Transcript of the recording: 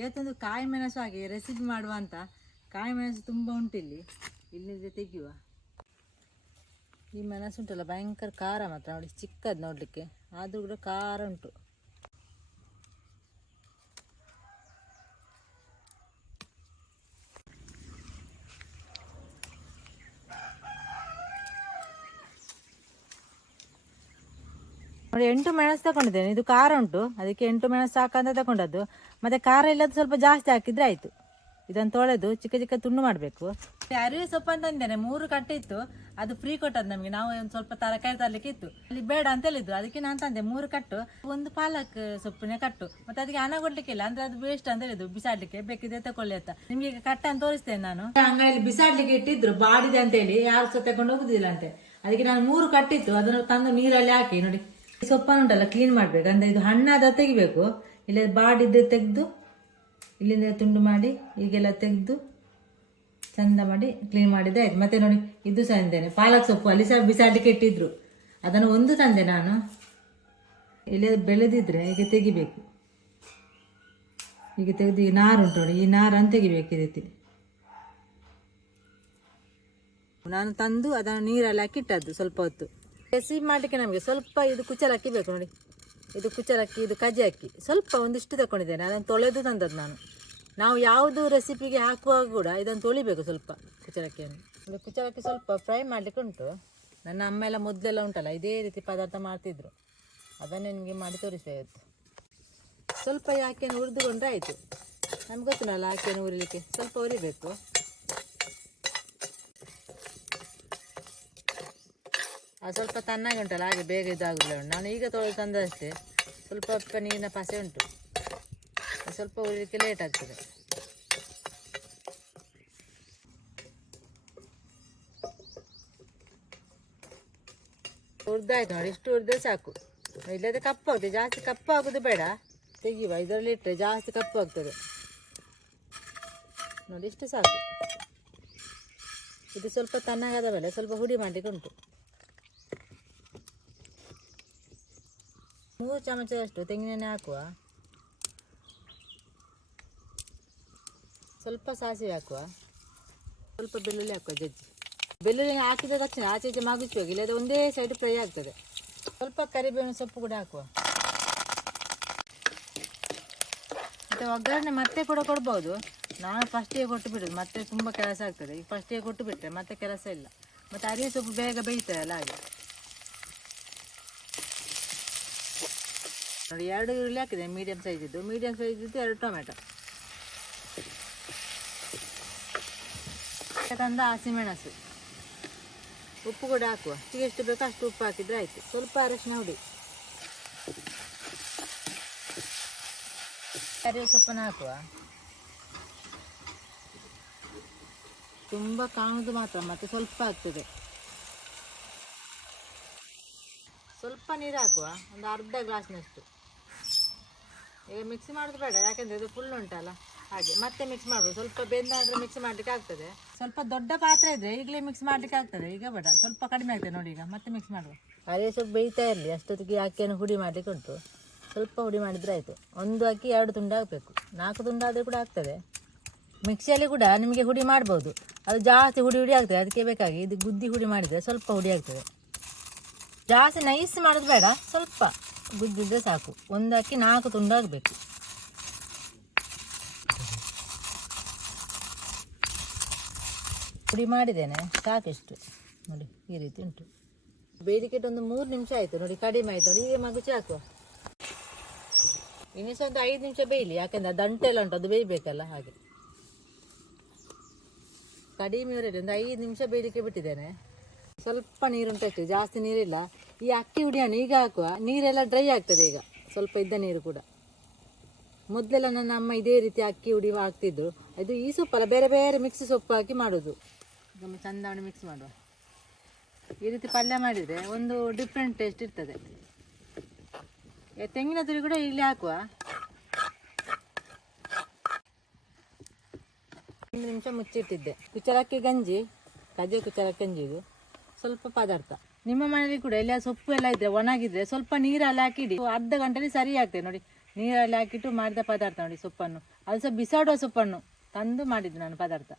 ಇವತ್ತೊಂದು ಕಾಯಿ ಮೆಣಸು ಹಾಗೆ ರೆಸಿಪಿ ಮಾಡುವ ಅಂತ. ಕಾಯಿ ಮೆಣಸು ತುಂಬ ಉಂಟಿಲ್ಲಿ ಇಲ್ಲಿಂದ ತೆಗೆಯುವ. ಈ ಮೆಣಸು ಉಂಟಲ್ಲ, ಭಯಂಕರ ಖಾರ ಮಾತ್ರ, ನೋಡಿ ಚಿಕ್ಕದು ನೋಡಲಿಕ್ಕೆ. ಆದರೂ ಕೂಡ ಖಾರ ಉಂಟು. ಎಂಟು ಮೆಣಸು ತಗೊಂಡಿದ್ದೇನೆ. ಇದು ಖಾರ ಉಂಟು. ಅದಕ್ಕೆ ಎಂಟು ಮೆಣಸು ಸಾಕಂತ ತಗೊಂಡದ್ದು. ಮತ್ತೆ ಖಾರ ಇಲ್ಲದ ಸ್ವಲ್ಪ ಜಾಸ್ತಿ ಹಾಕಿದ್ರೆ ಆಯ್ತು. ಇದನ್ನು ತೊಳೆದು ಚಿಕ್ಕ ಚಿಕ್ಕ ತುಂಡು ಮಾಡಬೇಕು. ಅರಿವೆ ಸೊಪ್ಪು ಅಂತ ಅಂದೇನೆ ಮೂರು ಕಟ್ಟೆ ಇತ್ತು. ಅದು ಫ್ರೀ ಕೊಟ್ಟದ್ದು ನಮಗೆ. ನಾವು ಒಂದು ಸ್ವಲ್ಪ ತರಕಾರಿ ತರಲಿಕ್ಕೆ ಇತ್ತು. ಅಲ್ಲಿ ಬೇಡ ಅಂತ ಹೇಳಿದ್ರು. ಅದಕ್ಕೆ ನಾನು ತಂದೆ ಮೂರು ಕಟ್ಟು. ಒಂದು ಪಾಲಕ್ ಸೊಪ್ಪಿನ ಕಟ್ಟು. ಮತ್ತೆ ಅದಕ್ಕೆ ಹಣ ಕೊಡ್ಲಿಕ್ಕಿಲ್ಲ. ಅಂದ್ರೆ ಅದು ವೇಸ್ಟ್ ಅಂತ ಹೇಳಿದ್ದು ಬಿಸಾಡ್ಲಿಕ್ಕೆ ಬೇಕಿದೆ ತಗೊಳ್ಳಿ ಅಂತ. ನಿಮ್ಗೆ ಈಗ ಅಂತ ತೋರಿಸ್ತೇನೆ ನಾನು. ಅಂಗಡಿಯಲ್ಲಿ ಬಿಸಾಡ್ಲಿಕ್ಕೆ ಇಟ್ಟಿದ್ರು. ಬಾಡಿದೆ ಅಂತ ಹೇಳಿ. ಯಾರು ಸಹ ತಗೊಂಡು ಹೋಗುದಿಲ್ಲ ಅಂತೆ. ಅದಕ್ಕೆ ನಾನು ಮೂರು ಕಟ್ಟಿತ್ತು. ಅದನ್ನು ತಂದು ನೀರಲ್ಲಿ ಹಾಕಿ ನೋಡಿ. ಈ ಸೊಪ್ಪನ್ನು ಉಂಟಲ್ಲ ಕ್ಲೀನ್ ಮಾಡಬೇಕು. ಅಂದ್ರೆ ಇದು ಹಣ್ಣಾದ ತೆಗಿಬೇಕು. ಇಲ್ಲ ಬಾಡಿದ್ದು ತೆಗೆದು, ಇಲ್ಲಿಂದ ತುಂಡು ಮಾಡಿ, ಈಗೆಲ್ಲ ತೆಗೆದು, ಚಂದ ಮಾಡಿ ಕ್ಲೀನ್ ಮಾಡಿದ್ದೆ ಆಯ್ತು. ಮತ್ತೆ ನೋಡಿ, ಇದು ಅಂದೇನೆ. ಪಾಲಕ್ ಸೊಪ್ಪು, ಅಲ್ಲಿ ಸಹ ಬಿಸಾಡಲಿಕ್ಕೆ ಇಟ್ಟಿದ್ರು. ಅದನ್ನು ಒಂದು ತಂದೆ ನಾನು. ಇಲ್ಲಿ ಬೆಳೆದಿದ್ರೆ ಈಗ ತೆಗಿಬೇಕು. ಈಗ ತೆಗೆದು ಈ ನಾರು ಉಂಟು ನೋಡಿ, ಈ ನಾರನ್ನು ತೆಗಿಬೇಕು ಈ ರೀತಿ. ನಾನು ತಂದು ಅದನ್ನು ನೀರಲ್ಲಿ ಹಾಕಿಟ್ಟದ್ದು ಸ್ವಲ್ಪ ಹೊತ್ತು. ರೆಸಿಪಿ ಮಾಡಲಿಕ್ಕೆ ನಮಗೆ ಸ್ವಲ್ಪ ಇದು ಕುಚ್ಚಲಕ್ಕಿ ಬೇಕು ನೋಡಿ. ಇದು ಕುಚ್ಚಲಕ್ಕಿ ಇದು ಕಜಿ ಅಕ್ಕಿ. ಸ್ವಲ್ಪ ಒಂದಿಷ್ಟು ತಗೊಂಡಿದ್ದೇನೆ ಅದನ್ನು ತೊಳೆದು ತಂದದ್ದು ನಾನು. ನಾವು ಯಾವುದು ರೆಸಿಪಿಗೆ ಹಾಕುವಾಗ ಕೂಡ ಇದನ್ನು ತೊಳಿಬೇಕು ಸ್ವಲ್ಪ ಕುಚಲಕ್ಕಿಯನ್ನು ಇದು ಕುಚ್ಚಲಕ್ಕಿ ಸ್ವಲ್ಪ ಫ್ರೈ ಮಾಡಲಿಕ್ಕೆ ಉಂಟು. ನನ್ನ ಅಮ್ಮ ಎಲ್ಲ ಮೊದಲೆಲ್ಲ ಉಂಟಲ್ಲ, ಇದೇ ರೀತಿ ಪದಾರ್ಥ ಮಾಡ್ತಿದ್ರು. ಅದನ್ನೇ ನಿಮಗೆ ಮಾಡಿ ಇವತ್ತು. ಸ್ವಲ್ಪ ಈ ಅಕ್ಕಿಯನ್ನು ಹುರಿದುಕೊಂಡ್ರೆ ಆಯಿತು. ನಮ್ಗೆ ಗೊತ್ತಿಲ್ಲ ಆಕೆಯನ್ನು ಹುರಿಲಿಕ್ಕೆ. ಸ್ವಲ್ಪ ಹುರಿಬೇಕು. ಅದು ಸ್ವಲ್ಪ ತನ್ನಾಗಿ ಉಂಟಲ್ಲ, ಹಾಗೆ ಬೇಗ ಇದಾಗುದಿಲ್ಲ ನಾನು ಈಗ ತೊಳೆದು ತಂದಷ್ಟೇ ಸ್ವಲ್ಪ ಸ್ವಲ್ಪ ನೀರಿನ ಪಸೆ ಉಂಟು. ಸ್ವಲ್ಪ ಉರಿಲಿಕ್ಕೆ ಲೇಟ್ ಆಗ್ತದೆ. ಹುರಿದಾಯ್ತು ನೋಡಿ, ಇಷ್ಟು ಹುರಿದ್ರೆ ಸಾಕು. ಇಲ್ಲದೆ ಕಪ್ಪು ಆಗ್ತದೆ ಜಾಸ್ತಿ ಕಪ್ಪು ಆಗೋದು ಬೇಡ. ತೆಗಿಯುವ, ಇದರಲ್ಲಿ ಇಟ್ಟರೆ ಜಾಸ್ತಿ ಕಪ್ಪು ಆಗ್ತದೆ. ನೋಡಿ, ಇಷ್ಟು ಸಾಕು. ಇದು ಸ್ವಲ್ಪ ತಣ್ಣಗಾದ ಮೇಲೆ ಸ್ವಲ್ಪ ಹುಡಿ ಮಾಡಲಿಕ್ಕೆ ಉಂಟು. ಮೂರು ಚಮಚದಷ್ಟು ತೆಂಗಿನೆಣ್ಣೆ ಹಾಕುವ. ಸ್ವಲ್ಪ ಸಾಸಿವೆ ಹಾಕುವ. ಸ್ವಲ್ಪ ಬೆಳ್ಳುಳ್ಳಿ ಹಾಕುವ ಜಜ್ಜಿ. ಬೆಳ್ಳುಳ್ಳಿ ಹಾಕಿದ ತಕ್ಷಣ ಆಚೆ ಈಚೆ ಮಾಗಿಸುವಾಗ ಇಲ್ಲ ಅದು ಒಂದೇ ಸೈಡ್ ಫ್ರೈ ಆಗ್ತದೆ. ಸ್ವಲ್ಪ ಕರಿಬೇವಿನ ಸೊಪ್ಪು ಕೂಡ ಹಾಕುವ. ಮತ್ತು ಒಗ್ಗರಣೆ ಮತ್ತೆ ಕೂಡ ಕೊಡ್ಬೋದು. ನಾನು ಫಸ್ಟಿಗೆ ಕೊಟ್ಟು ಬಿಡೋದು, ಮತ್ತೆ ತುಂಬ ಕೆಲಸ ಆಗ್ತದೆ. ಈಗ ಫಸ್ಟಿಗೆ ಕೊಟ್ಟು ಬಿಟ್ಟರೆ ಮತ್ತೆ ಕೆಲಸ ಇಲ್ಲ. ಮತ್ತೆ ಅರಿವೆ ಸೊಪ್ಪು ಬೇಗ ಬೇಯ್ತದಲ್ಲ ಹಾಗೆ. ನೋಡಿ, ಎರಡು ಈರುಳ್ಳಿ ಹಾಕಿದೆ ಮೀಡಿಯಮ್ ಸೈಜ್ ಇದ್ದು. ಮೀಡಿಯಮ್ ಸೈಜ್ ಇದ್ದು ಎರಡು ಟೊಮೆಟೊ. ತಂದ ಹಸಿಮೆಣಸು. ಉಪ್ಪು ಕೂಡ ಹಾಕುವ. ಎಷ್ಟು ಬೇಕೋ ಅಷ್ಟು ಉಪ್ಪು ಹಾಕಿದ್ರೆ ಆಯ್ತು. ಸ್ವಲ್ಪ ಅರಶಿನ ಹುಡಿ. ಕರಿವೆ ಸೊಪ್ಪನ್ನು ಹಾಕುವ. ತುಂಬ ಕಾಣುದು ಮಾತ್ರ, ಮತ್ತೆ ಸ್ವಲ್ಪ ಆಗ್ತದೆ. ಸ್ವಲ್ಪ ನೀರು ಹಾಕುವ. ಒಂದು ಅರ್ಧ ಗ್ಲಾಸ್ನಷ್ಟು. ಈಗ ಮಿಕ್ಸ್ ಮಾಡೋದು ಬೇಡ, ಯಾಕೆಂದರೆ ಇದು ಫುಲ್ ಉಂಟಲ್ಲ. ಹಾಗೆ, ಮತ್ತೆ ಮಿಕ್ಸ್ ಮಾಡೋದು. ಸ್ವಲ್ಪ ಬೆಂದಾದ್ರೆ ಮಿಕ್ಸ್ ಮಾಡ್ಲಿಕ್ಕೆ ಆಗ್ತದೆ. ಸ್ವಲ್ಪ ದೊಡ್ಡ ಪಾತ್ರೆ ಇದ್ರೆ ಈಗಲೇ ಮಿಕ್ಸ್ ಮಾಡ್ಲಿಕ್ಕೆ ಆಗ್ತದೆ. ಈಗ ಬೇಡ, ಸ್ವಲ್ಪ ಕಡಿಮೆ ಆಗ್ತದೆ ನೋಡಿ ಈಗ, ಮತ್ತೆ ಮಿಕ್ಸ್ ಮಾಡುವ. ಅದೇ ಸ್ವಲ್ಪ ಬೇಯ್ತಾ ಇರಲಿ, ಅಷ್ಟೊತ್ತಿಗೆ ಅಕ್ಕಿಯನ್ನು ಹುಡಿ ಮಾಡಲಿಕ್ಕೆ ಉಂಟು. ಸ್ವಲ್ಪ ಹುಡಿ ಮಾಡಿದರೆ ಆಯಿತು. ಒಂದು ಅಕ್ಕಿ, ಎರಡು ತುಂಡು ಆಗಬೇಕು ನಾಲ್ಕು ತುಂಡು ಕೂಡ ಆಗ್ತದೆ. ಮಿಕ್ಸಿಯಲ್ಲಿ ಕೂಡ ನಿಮಗೆ ಹುಡಿ ಮಾಡ್ಬೋದು. ಅದು ಜಾಸ್ತಿ ಹುಡಿ ಹುಡಿ ಆಗ್ತದೆ, ಅದಕ್ಕೆ ಬೇಕಾಗಿ. ಇದು ಗುದ್ದಿ ಹುಡಿ ಮಾಡಿದರೆ ಸ್ವಲ್ಪ ಹುಡಿ ಆಗ್ತದೆ. ಜಾಸ್ತಿ ನೈಸ್ ಮಾಡೋದು ಬೇಡ, ಸ್ವಲ್ಪ. ಗುದ್ದಿದ್ರೆ ಸಾಕು. ಒಂದು ಅಕ್ಕಿ ನಾಲ್ಕು ತುಂಡಾಗಬೇಕು. ಪುಡಿ ಮಾಡಿದ್ದೇನೆ, ಸಾಕಿಷ್ಟು. ನೋಡಿ, ಈ ರೀತಿ ಉಂಟು. ಬೇಡಿಕೆಟ್ಟು ಒಂದು ಮೂರು ನಿಮಿಷ ಆಯಿತು. ನೋಡಿ, ಕಡಿಮೆ ಆಯಿತು. ನೋಡಿ ಈಗ ಮಗುಚಿ ಹಾಕುವ. ಸಹ ಒಂದು ಐದು ನಿಮಿಷ ಬೇಯಲಿ. ಯಾಕೆಂದ್ರೆ ದಂಟೆ ಎಲ್ಲ ಉಂಟು, ಅದು ಬೇಯಬೇಕಲ್ಲ, ಹಾಗೆ. ಕಡಿಮೆ ಇರಲಿ ಒಂದು ಐದು ನಿಮಿಷ ಬೇಡಿಕೆ ಬಿಟ್ಟಿದ್ದೇನೆ. ಸ್ವಲ್ಪ ನೀರುಂಟು ಉಂಟು ಜಾಸ್ತಿ ನೀರಿಲ್ಲ. ಈ ಅಕ್ಕಿ ಹುಡಿಯನ್ನು ಈಗ ಹಾಕುವ. ನೀರೆಲ್ಲ ಡ್ರೈ ಆಗ್ತದೆ ಈಗ. ಸ್ವಲ್ಪ ಇದ್ದ ನೀರು ಕೂಡ. ಮೊದಲೆಲ್ಲ ನನ್ನ ಅಮ್ಮ ಇದೇ ರೀತಿ ಅಕ್ಕಿ ಹುಡಿ ಹಾಕ್ತಿದ್ರು. ಇದು ಈ ಸೊಪ್ಪಲ್ಲ, ಬೇರೆ ಬೇರೆ ಮಿಕ್ಸ್ ಸೊಪ್ಪು ಹಾಕಿ ಮಾಡೋದು. ನಮ್ಮ ಚಂದಾವಣಿ ಮಿಕ್ಸ್ ಮಾಡುವ. ಈ ರೀತಿ ಪಲ್ಯ ಮಾಡಿದರೆ ಒಂದು ಡಿಫ್ರೆಂಟ್ ಟೇಸ್ಟ್ ಇರ್ತದೆ. ತೆಂಗಿನ ತುರಿ ಕೂಡ ಇಲ್ಲಿ ಹಾಕುವ. ಒಂದು ನಿಮಿಷ ಮುಚ್ಚಿಟ್ಟಿದ್ದೆ. ಕುಚ್ಚಲಕ್ಕಿ ಗಂಜಿ. ಕಜೆ ಕುಚ್ಚಲಕ್ಕಿ ಗಂಜಿ ಇದು. ಸ್ವಲ್ಪ ಪದಾರ್ಥ. ನಿಮ್ಮ ಮನೆಯಲ್ಲಿ ಕೂಡ ಎಲ್ಲ ಸೊಪ್ಪು ಎಲ್ಲ ಇದ್ರೆ, ಒಣಗಿದ್ರೆ ಸ್ವಲ್ಪ ನೀರಲ್ಲಿ ಹಾಕಿಡಿ. ಅರ್ಧ ಗಂಟೆಲಿ ಸರಿ ಆಗ್ತದೆ ನೋಡಿ. ನೀರಲ್ಲಿ ಹಾಕಿಟ್ಟು ಮಾಡಿದ ಪದಾರ್ಥ ನೋಡಿ ಸೊಪ್ಪನ್ನು. ಅದು ಸಹ ಬಿಸಾಡುವ ಸೊಪ್ಪನ್ನು ತಂದು ಮಾಡಿದ್ದು ನಾನು ಪದಾರ್ಥ.